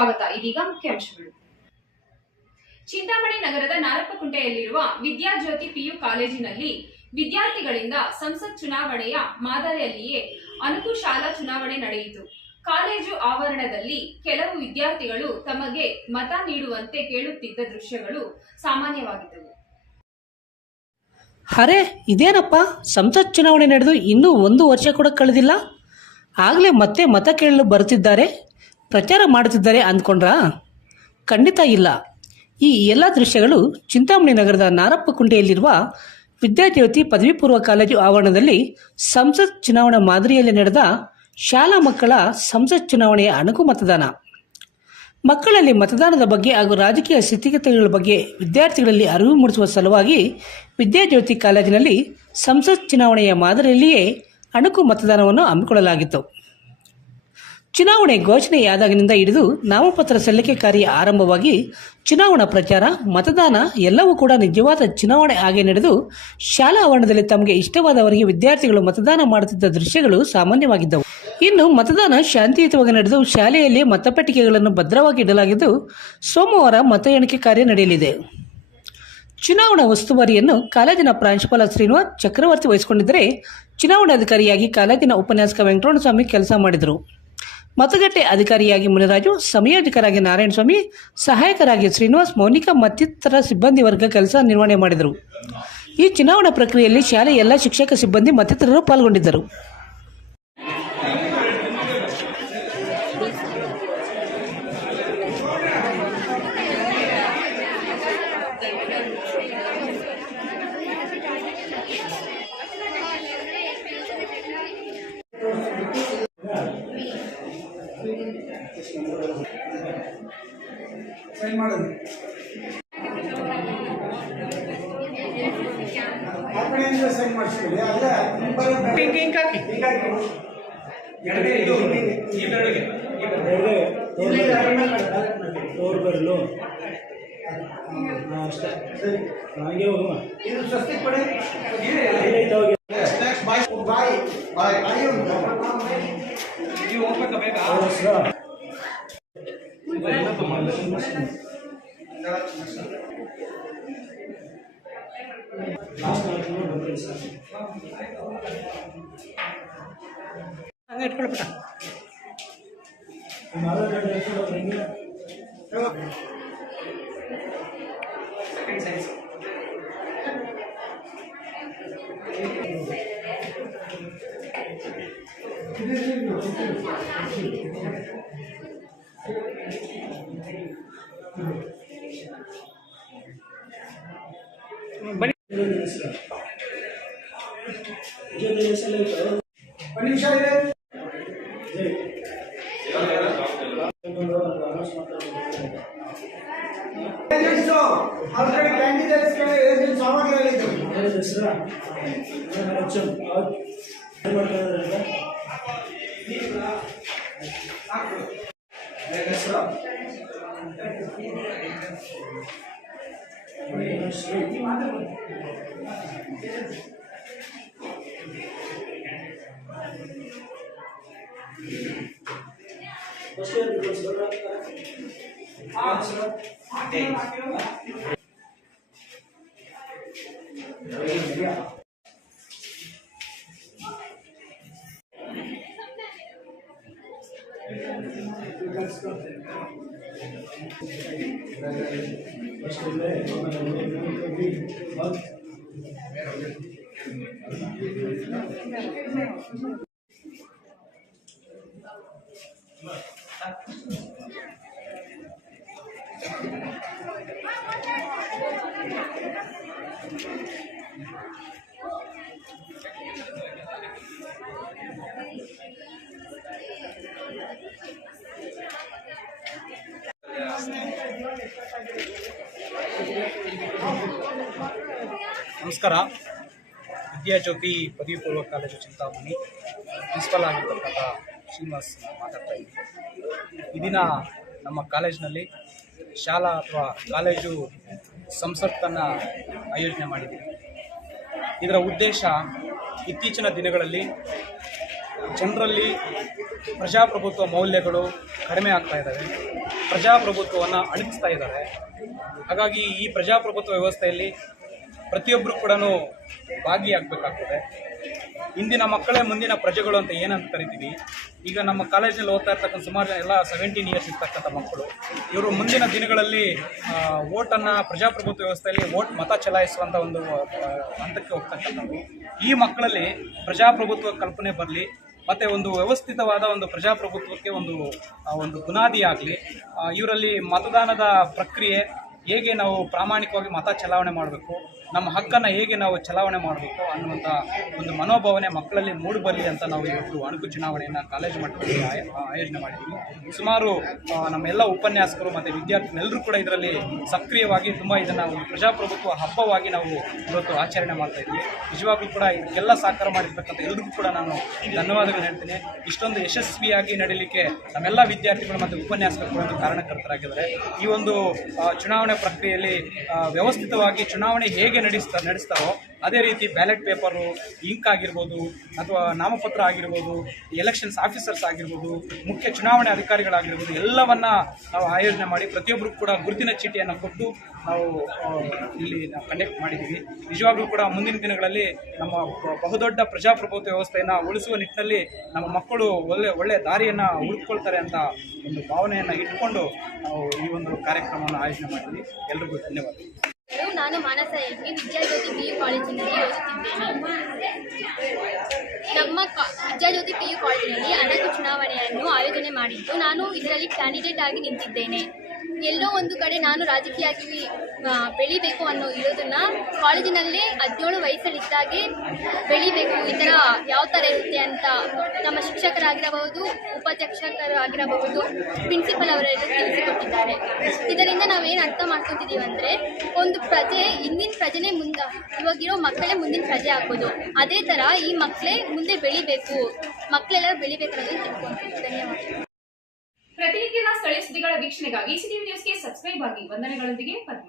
ಸ್ವಾಗತ. ಇದೀಗ ಮುಖ್ಯಾಂಶಗಳು. ಚಿಂತಾಮಣಿ ನಗರದ ನಾರಪ್ಪಕುಂಟೆಯಲ್ಲಿರುವ ವಿದ್ಯಾಜ್ಯೋತಿ ಪಿಯು ಕಾಲೇಜಿನಲ್ಲಿ ವಿದ್ಯಾರ್ಥಿಗಳಿಂದ ಸಂಸತ್ ಚುನಾವಣೆಯ ಮಾದರಿಯಲ್ಲಿಯೇ ಅನುಕು ಶಾಲಾ ಚುನಾವಣೆ ನಡೆಯಿತು. ಕಾಲೇಜು ಆವರಣದಲ್ಲಿ ಕೆಲವು ವಿದ್ಯಾರ್ಥಿಗಳು ತಮಗೆ ಮತ ನೀಡುವಂತೆ ಕೇಳುತ್ತಿದ್ದ ದೃಶ್ಯಗಳು ಸಾಮಾನ್ಯವಾಗಿದ್ದವು. ಅರೆ, ಇದೇನಪ್ಪ, ಸಂಸತ್ ಚುನಾವಣೆ ನಡೆದು ಇನ್ನೂ 1 ವರ್ಷ ಕೂಡ ಕಳೆದಿಲ್ಲ, ಆಗಲೇ ಮತ್ತೆ ಮತ ಕೇಳಲು ಬರುತ್ತಿದ್ದಾರೆ, ಪ್ರಚಾರ ಮಾಡುತ್ತಿದ್ದಾರೆ ಅಂದ್ಕೊಂಡ್ರಾ? ಖಂಡಿತ ಇಲ್ಲ. ಈ ಎಲ್ಲ ದೃಶ್ಯಗಳು ಚಿಂತಾಮಣಿ ನಗರದ ನಾರಪ್ಪಕುಂಟೆಯಲ್ಲಿರುವ ವಿದ್ಯಾಜ್ಯೋತಿ ಪದವಿ ಪೂರ್ವ ಕಾಲೇಜು ಆವರಣದಲ್ಲಿ ಸಂಸತ್ ಚುನಾವಣಾ ಮಾದರಿಯಲ್ಲಿ ನಡೆದ ಶಾಲಾ ಮಕ್ಕಳ ಸಂಸತ್ ಚುನಾವಣೆಯ ಅಣಕು ಮತದಾನ. ಮಕ್ಕಳಲ್ಲಿ ಮತದಾನದ ಬಗ್ಗೆ ಹಾಗೂ ರಾಜಕೀಯ ಸ್ಥಿತಿಗತಿಗಳ ಬಗ್ಗೆ ವಿದ್ಯಾರ್ಥಿಗಳಲ್ಲಿ ಅರಿವು ಮೂಡಿಸುವ ಸಲುವಾಗಿ ವಿದ್ಯಾಜ್ಯೋತಿ ಕಾಲೇಜಿನಲ್ಲಿ ಸಂಸತ್ ಚುನಾವಣೆಯ ಮಾದರಿಯಲ್ಲಿಯೇ ಅಣಕು ಮತದಾನವನ್ನು ಹಮ್ಮಿಕೊಳ್ಳಲಾಗಿತ್ತು. ಚುನಾವಣೆ ಘೋಷಣೆಯಾದಾಗಿನಿಂದ ಹಿಡಿದು ನಾಮಪತ್ರ ಸಲ್ಲಿಕೆ ಕಾರ್ಯ ಆರಂಭವಾಗಿ ಚುನಾವಣಾ ಪ್ರಚಾರ, ಮತದಾನ ಎಲ್ಲವೂ ಕೂಡ ನಿಜವಾದ ಚುನಾವಣೆ ಹಾಗೆ ನಡೆದು ಶಾಲಾ ಆವರಣದಲ್ಲಿ ತಮಗೆ ಇಷ್ಟವಾದವರಿಗೆ ವಿದ್ಯಾರ್ಥಿಗಳು ಮತದಾನ ಮಾಡುತ್ತಿದ್ದ ದೃಶ್ಯಗಳು ಸಾಮಾನ್ಯವಾಗಿದ್ದವು. ಇನ್ನು ಮತದಾನ ಶಾಂತಿಯುತವಾಗಿ ನಡೆದು ಶಾಲೆಯಲ್ಲಿ ಮತಪೆಟ್ಟಿಗೆಗಳನ್ನು ಭದ್ರವಾಗಿ ಇಡಲಾಗಿದ್ದು ಸೋಮವಾರ ಮತ ಎಣಿಕೆ ಕಾರ್ಯ ನಡೆಯಲಿದೆ. ಚುನಾವಣಾ ಉಸ್ತುವಾರಿಯನ್ನು ಕಾಲೇಜಿನ ಪ್ರಾಂಶುಪಾಲ ಶ್ರೀನಿವಾಸ್ ಚಕ್ರವರ್ತಿ ವಹಿಸಿಕೊಂಡಿದ್ದರೆ, ಚುನಾವಣಾಧಿಕಾರಿಯಾಗಿ ಕಾಲೇಜಿನ ಉಪನ್ಯಾಸಕ ವೆಂಕಟರಮಣಸ್ವಾಮಿ ಕೆಲಸ ಮಾಡಿದರು. ಮತಗಟ್ಟೆ ಅಧಿಕಾರಿಯಾಗಿ ಮುನಿರಾಜು, ಸಂಯೋಜಕರಾಗಿ ನಾರಾಯಣಸ್ವಾಮಿ, ಸಹಾಯಕರಾಗಿ ಶ್ರೀನಿವಾಸ್, ಮೌನಿಕಾ ಮತ್ತಿತರ ಸಿಬ್ಬಂದಿ ವರ್ಗ ಕೆಲಸ ನಿರ್ವಹಣೆ ಮಾಡಿದರು. ಈ ಚುನಾವಣಾ ಪ್ರಕ್ರಿಯೆಯಲ್ಲಿ ಶಾಲೆಯ ಎಲ್ಲ ಶಿಕ್ಷಕ ಸಿಬ್ಬಂದಿ ಮತ್ತಿತರರು ಪಾಲ್ಗೊಂಡಿದ್ದರು. ಸೈನ್ ಮಾಡೋದು ಆ ಕಡೆಯಿಂದ ಸೈನ್ ಮಾಡಿಸ್ಕೊಳ್ಳಿ. ಅಲ್ಲ ಬರಲು ಅಷ್ಟೇ. ಸರಿ, ಹಾಗೆ ಹೋಗುವ. ಇದು ಸ್ವಸ್ತಿ ಕೊಡಿ. ಬಾಯ್ ಬಾಯ್ ನೀವು ಹೋಗ್ಬೇಕಾ? ಹಂಗೆ ಇಟ್ಕೊಳ್ಬಿಟ್ಟ. ಬನ್ನಿ, ಒಂದು ನಿಮಿಷ ಇದೆ. ಆಲ್ರೆಡಿ ಕ್ಯಾಂಡಿಡೇಟ್ಸ್ ಏಜೆಂಟ್ಸ್ ಆವಾಗ ಹೇಳಿದ್ರು. ನಮಸ್ಕಾರ. ವಿದ್ಯಾಜ್ಯೋತಿ ಪದವಿ ಪೂರ್ವ ಕಾಲೇಜು ಚಿಂತಾಮಣಿ ಪ್ರಿನ್ಸಿಪಲ್ ಆಗಿರ್ತಕ್ಕಂಥ ಶ್ರೀನಿವಾಸ್ ಮಾತಾಡ್ತಾ ಇದ್ದೀನಿ. ಈ ದಿನ ನಮ್ಮ ಕಾಲೇಜಿನಲ್ಲಿ ಶಾಲಾ ಅಥವಾ ಕಾಲೇಜು ಸಂಸತ್ತನ್ನು ಆಯೋಜನೆ ಮಾಡಿದ್ದೀವಿ. ಇದರ ಉದ್ದೇಶ ಇತ್ತೀಚಿನ ದಿನಗಳಲ್ಲಿ ಜನರಲ್ಲಿ ಪ್ರಜಾಪ್ರಭುತ್ವ ಮೌಲ್ಯಗಳು ಕಡಿಮೆ ಆಗ್ತಾ ಇದ್ದಾವೆ. ಪ್ರಜಾಪ್ರಭುತ್ವವನ್ನು ಅಣಕಿಸ್ತಾ ಇದ್ದಾರೆ. ಹಾಗಾಗಿ ಈ ಪ್ರಜಾಪ್ರಭುತ್ವ ವ್ಯವಸ್ಥೆಯಲ್ಲಿ ಪ್ರತಿಯೊಬ್ಬರು ಕೂಡ ಭಾಗಿಯಾಗಬೇಕಾಗ್ತದೆ. ಇಂದಿನ ಮಕ್ಕಳೇ ಮುಂದಿನ ಪ್ರಜೆಗಳು ಅಂತ ಏನಂತ ಕರಿತೀವಿ. ಈಗ ನಮ್ಮ ಕಾಲೇಜಲ್ಲಿ ಓದ್ತಾ ಇರ್ತಕ್ಕಂಥ ಸುಮಾರು ಜನ ಎಲ್ಲ 17 ಇಯರ್ಸ್ ಇರ್ತಕ್ಕಂಥ ಮಕ್ಕಳು. ಇವರು ಮುಂದಿನ ದಿನಗಳಲ್ಲಿ ವೋಟನ್ನು ಪ್ರಜಾಪ್ರಭುತ್ವ ವ್ಯವಸ್ಥೆಯಲ್ಲಿ ಮತ ಚಲಾಯಿಸುವಂಥ ಒಂದು ಹಂತಕ್ಕೆ ಹೋಗ್ತಕ್ಕಂಥದ್ದು. ಈ ಮಕ್ಕಳಲ್ಲಿ ಪ್ರಜಾಪ್ರಭುತ್ವ ಕಲ್ಪನೆ ಬರಲಿ, ಮತ್ತು ಒಂದು ವ್ಯವಸ್ಥಿತವಾದ ಒಂದು ಪ್ರಜಾಪ್ರಭುತ್ವಕ್ಕೆ ಒಂದು ಬುನಾದಿ ಆಗಲಿ. ಇವರಲ್ಲಿ ಮತದಾನದ ಪ್ರಕ್ರಿಯೆ ಹೇಗೆ ನಾವು ಪ್ರಾಮಾಣಿಕವಾಗಿ ಮತ ಚಲಾವಣೆ ಮಾಡಬೇಕು, ನಮ್ಮ ಹಕ್ಕನ್ನು ಹೇಗೆ ನಾವು ಚಲಾವಣೆ ಮಾಡಬೇಕು ಅನ್ನುವಂಥ ಒಂದು ಮನೋಭಾವನೆ ಮಕ್ಕಳಲ್ಲಿ ಮೂಡಿಬರಲಿ ಅಂತ ನಾವು ಇವತ್ತು ಅಣಕು ಚುನಾವಣೆಯನ್ನು ಕಾಲೇಜು ಮಟ್ಟದಲ್ಲಿ ಆಯೋಜನೆ ಮಾಡಿದ್ದೀವಿ. ಸುಮಾರು ನಮ್ಮೆಲ್ಲ ಉಪನ್ಯಾಸಕರು ಮತ್ತು ವಿದ್ಯಾರ್ಥಿಗಳೆಲ್ಲರೂ ಕೂಡ ಇದರಲ್ಲಿ ಸಕ್ರಿಯವಾಗಿ ತುಂಬ ಇದನ್ನು ಒಂದು ಪ್ರಜಾಪ್ರಭುತ್ವ ಹಬ್ಬವಾಗಿ ನಾವು ಇವತ್ತು ಆಚರಣೆ ಮಾಡ್ತಾ ಇದ್ದೀವಿ. ನಿಜವಾಗ್ಲೂ ಕೂಡ ಇದಕ್ಕೆಲ್ಲ ಸಹಕಾರ ಮಾಡಿರ್ತಕ್ಕಂಥ ಎಲ್ರಿಗೂ ಕೂಡ ನಾನು ಧನ್ಯವಾದಗಳು ಹೇಳ್ತೀನಿ. ಇಷ್ಟೊಂದು ಯಶಸ್ವಿಯಾಗಿ ನಡೀಲಿಕ್ಕೆ ನಮ್ಮೆಲ್ಲ ವಿದ್ಯಾರ್ಥಿಗಳು ಮತ್ತು ಉಪನ್ಯಾಸಕರು ಕೂಡ ಕಾರಣಕರ್ತರಾಗಿದ್ದಾರೆ. ಈ ಒಂದು ಚುನಾವಣೆ ಪ್ರಕ್ರಿಯೆಯಲ್ಲಿ ವ್ಯವಸ್ಥಿತವಾಗಿ ಚುನಾವಣೆ ಹೇಗೆ ನಡೆಸ್ತಾರೋ ಅದೇ ರೀತಿ ಬ್ಯಾಲೆಟ್ ಪೇಪರು, ಇಂಕ್ ಆಗಿರ್ಬೋದು ಅಥವಾ ನಾಮಪತ್ರ ಆಗಿರ್ಬೋದು, ಎಲೆಕ್ಷನ್ಸ್ ಆಫೀಸರ್ಸ್ ಆಗಿರ್ಬೋದು, ಮುಖ್ಯ ಚುನಾವಣೆ ಅಧಿಕಾರಿಗಳಾಗಿರ್ಬೋದು, ಎಲ್ಲವನ್ನ ನಾವು ಆಯೋಜನೆ ಮಾಡಿ ಪ್ರತಿಯೊಬ್ಬರು ಕೂಡ ಗುರುತಿನ ಚೀಟಿಯನ್ನು ಕೊಟ್ಟು ನಾವು ಇಲ್ಲಿ ಕಂಡಕ್ಟ್ ಮಾಡಿದ್ದೀವಿ. ನಿಜವಾಗ್ಲೂ ಕೂಡ ಮುಂದಿನ ದಿನಗಳಲ್ಲಿ ನಮ್ಮ ಬಹುದೊಡ್ಡ ಪ್ರಜಾಪ್ರಭುತ್ವ ವ್ಯವಸ್ಥೆಯನ್ನು ಉಳಿಸುವ ನಿಟ್ಟಿನಲ್ಲಿ ನಮ್ಮ ಮಕ್ಕಳು ಒಳ್ಳೆ ದಾರಿಯನ್ನು ಹುಡುಕೊಳ್ತಾರೆ ಅಂತ ಒಂದು ಭಾವನೆಯನ್ನು ಇಟ್ಕೊಂಡು ನಾವು ಈ ಒಂದು ಕಾರ್ಯಕ್ರಮವನ್ನು ಆಯೋಜನೆ ಮಾಡಿದ್ವಿ. ಎಲ್ರಿಗೂ ಧನ್ಯವಾದ. ನಾನು ಮಾನಸ ಎಲ್ವಿ ವಿದ್ಯಾಜ್ಯೋತಿ PU ಕಾಲೇಜಿನಲ್ಲಿ ಓದುತ್ತಿದ್ದೇನೆ. ನಮ್ಮ ವಿದ್ಯಾಜ್ಯೋತಿ PU ಕಾಲೇಜಿನಲ್ಲಿ ಅಣಕು ಚುನಾವಣೆಯನ್ನು ಆಯೋಜನೆ ಮಾಡಿದ್ದು ನಾನು ಇದರಲ್ಲಿ ಕ್ಯಾಂಡಿಡೇಟ್ ಆಗಿ ನಿಂತಿದ್ದೇನೆ. ಎಲ್ಲೋ ಒಂದು ಕಡೆ ನಾನು ರಾಜಕೀಯವಾಗಿ ಬೆಳಿಬೇಕು ಅನ್ನೋ ಇರೋದನ್ನ ಕಾಲೇಜಿನಲ್ಲೇ 17 ವಯಸ್ಸಲ್ಲಿದ್ದಾಗೆ ಬೆಳಿಬೇಕು, ಈ ಥರ ಯಾವ ಥರ ಇರುತ್ತೆ ಅಂತ ನಮ್ಮ ಶಿಕ್ಷಕರಾಗಿರಬಹುದು, ಉಪಾಧ್ಯಕ್ಷರಾಗಿರಬಹುದು, ಪ್ರಿನ್ಸಿಪಲ್ ಅವರೆಲ್ಲ ತಿಳಿಸಿಕೊಟ್ಟಿದ್ದಾರೆ. ಇದರಿಂದ ನಾವೇನು ಅರ್ಥ ಮಾಡ್ಕೊತಿದ್ದೀವಿ ಅಂದರೆ ಒಂದು ಪ್ರಜೆ ಇಂದಿನ ಪ್ರಜೆನೇ ಇವಾಗಿರೋ ಮಕ್ಕಳೇ ಮುಂದಿನ ಪ್ರಜೆ ಆಗ್ಬೋದು. ಅದೇ ಥರ ಈ ಮಕ್ಕಳೇ ಮುಂದೆ ಬೆಳಿಬೇಕು, ಮಕ್ಕಳೆಲ್ಲರೂ ಬೆಳಿಬೇಕು ಅನ್ನೋದನ್ನು ತಿಳ್ಕೊಂತೀವಿ. ಧನ್ಯವಾದ. ಪ್ರತಿನಿತ್ಯದ ಸ್ಥಳೀಯ ಸುದ್ದಿಗಳ ವೀಕ್ಷಣೆಗಾಗಿ ಸಿಟಿ ನ್ಯೂಸ್ಗೆ ಸಬ್ಸ್ಕ್ರೈಬ್ ಆಗಿ. ವಂದನೆಗಳೊಂದಿಗೆ ಪದ್ಮ.